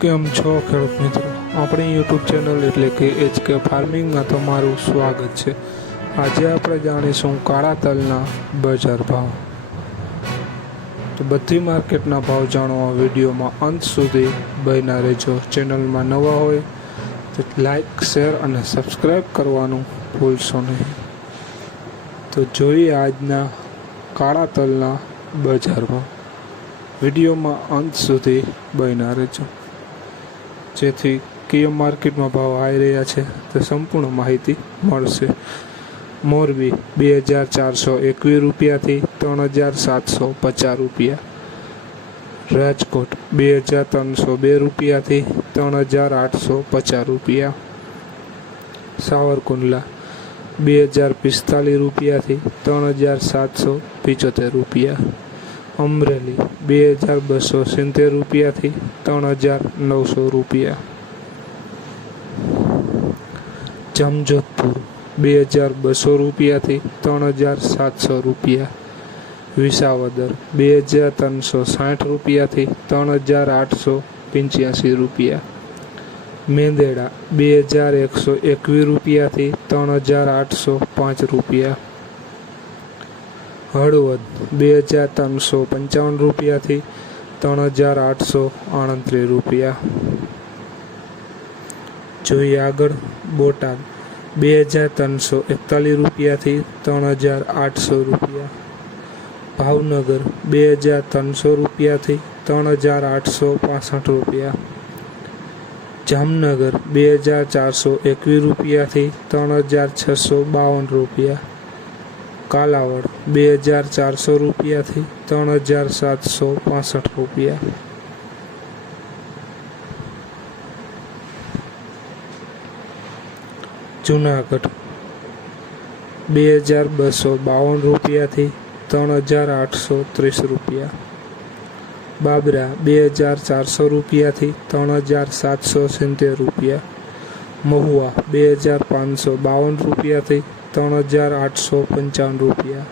કેમ છો ખેડૂત મિત્રો? આપણી યુટ્યુબ ચેનલ એટલે કે HK ફાર્મિંગમાં તમારું સ્વાગત છે. આજે આપણે જાણીશું કાળા તલના બજાર ભાવ. તો બધી માર્કેટના ભાવ જાણવા વિડીયોમાં અંત સુધી બન્યા રહેજો. ચેનલમાં નવા હોય તો લાઈક, શેર અને સબસ્ક્રાઈબ કરવાનું ભૂલશો નહીં. તો જોઈએ આજના કાળા તલના બજાર ભાવ. વિડીયોમાં અંત સુધી બન્યા રહેજો, જેથી કયા માર્કેટમાં ભાવ આવી રહ્યા છે તે સંપૂર્ણ માહિતી મળશે. મોરબી 2421 રૂપિયાથી 3750 રૂપિયા. રાજકોટ 2302 રૂપિયાથી 3850 રૂપિયા. સાવરકુંડલા 2045 રૂપિયાથી 3775 રૂપિયા. અમરેલી 2270 રૂપિયાથી 3900 રૂપિયા. જમજોધપુર 2200 રૂપિયાથી 3700 રૂપિયા. વિસાવદર 2360 રૂપિયાથી 3885 રૂપિયા. મેંદેડા 2121 રૂપિયાથી 3805 રૂપિયા. હળવદ 2355 રૂપિયાથી 3829 રૂપિયા. જોઈએ આગળ બોટાદ 2341 રૂપિયાથી 3800 રૂપિયા. ભાવનગર 2300 રૂપિયાથી 3865 રૂપિયા. જામનગર 2421 રૂપિયાથી 3652 રૂપિયા. કાલાવડ 2400 રૂપિયાથી 3765 રૂપિયા. જુનાગઢ 2252 રૂપિયાથી 3830 રૂપિયા. બાબરા 2400 રૂપિયાથી 3770 રૂપિયા. મહુવા 2552 રૂપિયાથી 3855 રૂપિયા.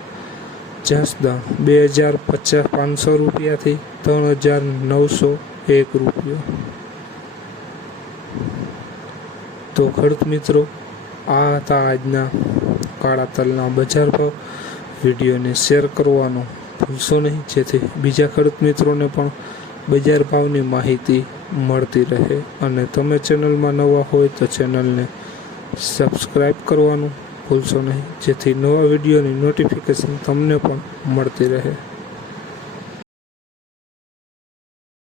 જસદણ 2500 રૂપિયાથી 3901 રૂપિયા. તો ખેડૂત મિત્રો, આ હતા આજના કાળા તલના બજાર ભાવ. વિડીયોને શેર કરવાનું ભૂલશો નહીં, જેથી બીજા ખેડૂત મિત્રોને પણ બજાર ભાવની માહિતી મળતી રહે. અને તમે ચેનલમાં નવા હોય તો ચેનલને સબસ્ક્રાઈબ કરવાનું ભૂલશો નહીં, જેથી નવા વિડીયોની નોટિફિકેશન તમને પણ મળતી રહે.